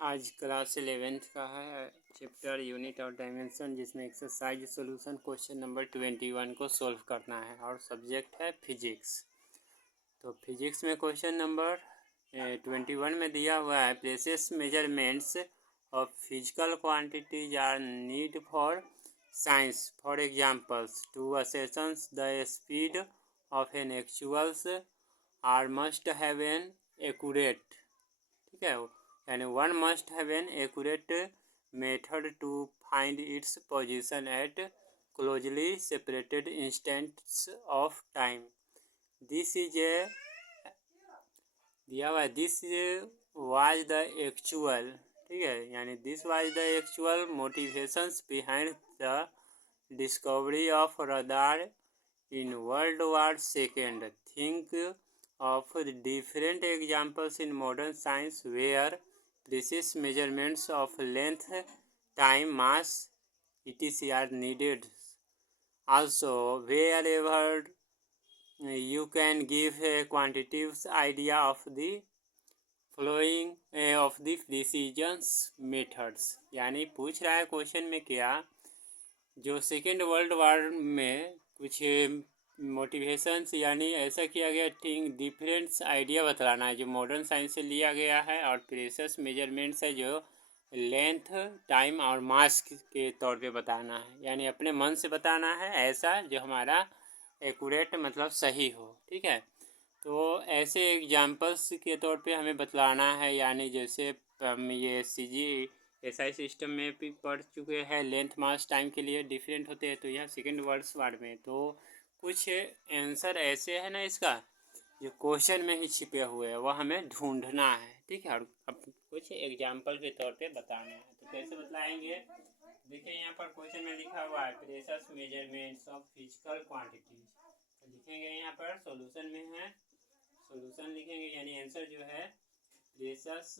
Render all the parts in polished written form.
आज class 11th का है चैप्टर यूनिट और डायमेंशन, जिसमें एक्सरसाइज सॉल्यूशन क्वेश्चन नंबर 21 को सॉल्व करना है और सब्जेक्ट है फिजिक्स। तो फिजिक्स में क्वेश्चन नंबर 21 में दिया हुआ है, precise measurements of physical quantities are need for science, for examples to assertions the speed of an actuals are must have an accurate, ठीक है, यानी one must have an accurate method to find its position at closely separated instants of time. This is a दिया हुआ, this was the actual, ठीक है, यानी this was the actual motivations behind the discovery of radar in World War II. Think of different examples in modern science where precise measurements of length, time, mass, etc. are needed. Also, wherever you can give a quantitative idea of the flowing of the precision methods. यानी पूछ रहा है question में क्या, जो second world war में कुछ motivations यानी ऐसा किया गया, थिंग डिफरेंस आइडिया बतलाना है जो मॉडर्न साइंस से लिया गया है, और प्रेशस मेजरमेंट्स है जो लेंथ, टाइम और मास के तौर पे बताना है, यानी अपने मन से बताना है ऐसा जो हमारा एक्यूरेट मतलब सही हो, ठीक है। तो ऐसे एग्जांपल्स के तौर पे हमें बतलाना है, यानी जैसे ये SI सिस्टम में भी पढ़ चुके हैं, लेंथ मास टाइम के लिए डिफरेंट होते हैं, तो यह सेकेंड वर्ल्ड वार में तो कुछ आंसर ऐसे है ना इसका जो क्वेश्चन में ही छिपे हुए हैं, वह हमें ढूंढना है, ठीक है, और अब कुछ एग्जांपल के तौर पे बताना है। तो कैसे बतलाएंगे, देखिए यहाँ पर क्वेश्चन में लिखा हुआ है precious measurements of physical quantities, तो लिखेंगे यहाँ पर सॉल्यूशन में है, सॉल्यूशन लिखेंगे, यानी आंसर जो है precious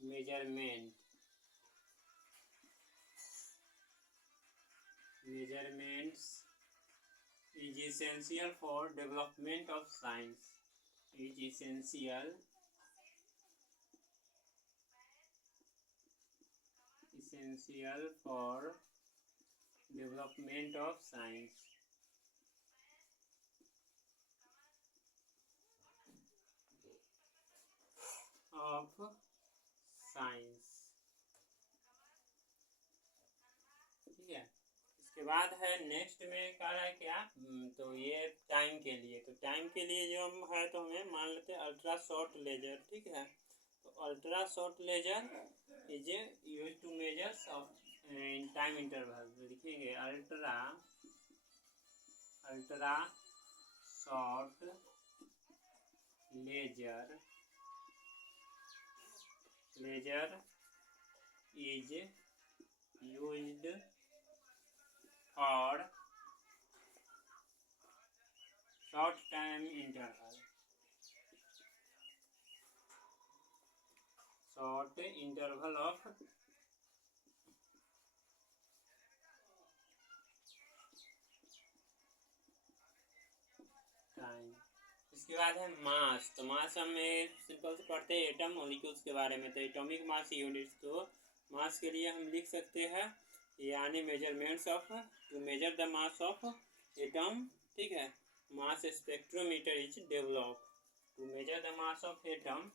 measurements is essential for development of science, is essential for development of science, ठीक है। इसके बाद है नेक्स्ट में कह रहा है क्या, तो ये टाइम के लिए, तो टाइम के लिए जो हम है तो हमें मान लेते हैं अल्ट्रा शॉर्ट लेजर, ठीक है, तो ultra short laser is use to measures of in time interval, लिखेंगे ultra short laser is used for short time interval of time. इसके बाद है मास, तो मास हमें सिंपल से पढ़ते हैं एटम मॉलिक्यूल्स के बारे में, तो एटॉमिक मास यूनिट्स, तो मास के लिए हम लिख सकते हैं यानी measurements of, to measure the mass of atom, ठीक है, mass spectrometer is develop to measure the mass of atom,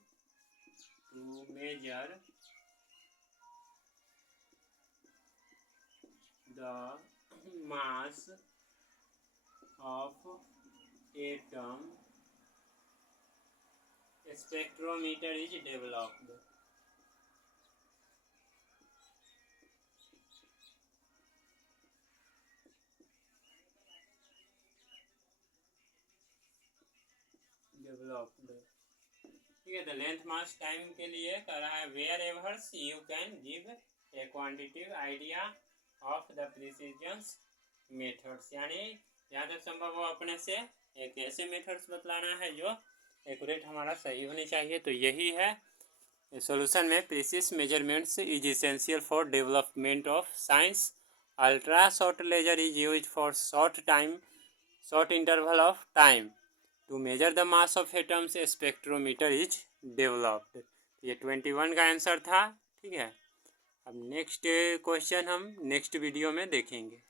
to measure the mass of atom, spectrometer is developed. ठीक है, तो लेंथ मास टाइम के लिए कर रहा है whereas you can give a quantitative idea of the precision methods, यानी जहाँ तक संभव हो अपने से एक ऐसे मेथड्स बतलाना है जो एक्यूरेट हमारा सही होनी चाहिए। तो यही है सॉल्यूशन में, precise measurements is essential for development of science, ultra short laser is use for short interval of time, to measure the mass of atoms spectrometer is developed. ये 21 का आंसर था। ठीक है, अब नेक्स्ट क्वेश्चन हम next video में देखेंगे।